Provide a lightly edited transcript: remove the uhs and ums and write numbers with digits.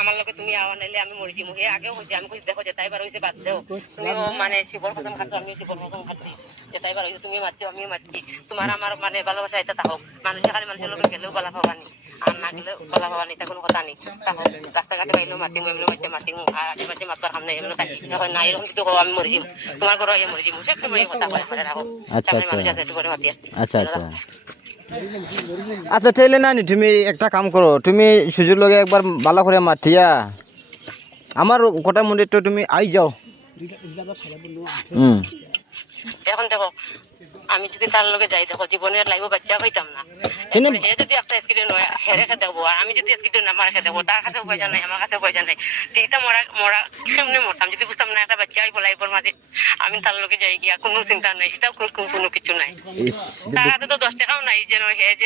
আমার লগে তুমি আওয়া নাইলে আমি মরি যাবো। আগেও হয়েছে, আমি কইছি দেখো যেটাই বার হয়েছে বাদ দেও। তুমি মানে শিবর কসম খাচ্ছ, আমি শিবর কসম খাচ্ছি, যেটাই বার হয়েছে তুমি মারছো আমিও মারছি। তোমার আমার মানে ভালোবাসা এটা তাহো। মানুষের খালি মানুষের লোকে গেলেও বলা পাবানি, আর না গেলেও বলা পাবানি, এটা কোনো কথা নেই। তাহো রাস্তাঘাটে পাইলেও মাতিম, এমনি মারতে মাতিম, আর আশেপাশে মাতবার সামনে এমনি থাকি এখন না, এরকম যদি আমি মরি যাবো, তোমার ঘরে মরি যাবো, সব সময় কথা হয় আমার রাখো। সামনে মানুষ আছে একটু করে মাতিয়া। আচ্ছা আচ্ছা আচ্ছা তাইলে নানি তুমি একটা কাম করো, তুমি সুযোগ লগে একবার ভালো করে মাতিয়া আমার গোটা মন্দির তো তুমি আই যাও। এখন দেখো আমি যদি তার লগে যাই, দেখো জীবনের লাইফ বাচ্চা হইতাম না। হে যদি একটা স্কিডে নয় হেরে খেতে দেবো, আর আমি যদি স্কিডে না মারা খেতে দেবো, তার কাছেও পয়সা নাই, আমার কাছেও পয়সা নাই, এইটা মরা মরা কেমনি মরতাম যদি বুঝতাম না একটা বাচ্চা হইব লাইফের মাঝে আমি তার লগে যাই গিয়া, কোনো চিন্তা নাই, এটাও কোনো কিছু নাই। তার হাতে তো 10 টাকাও নাই যেন হে যে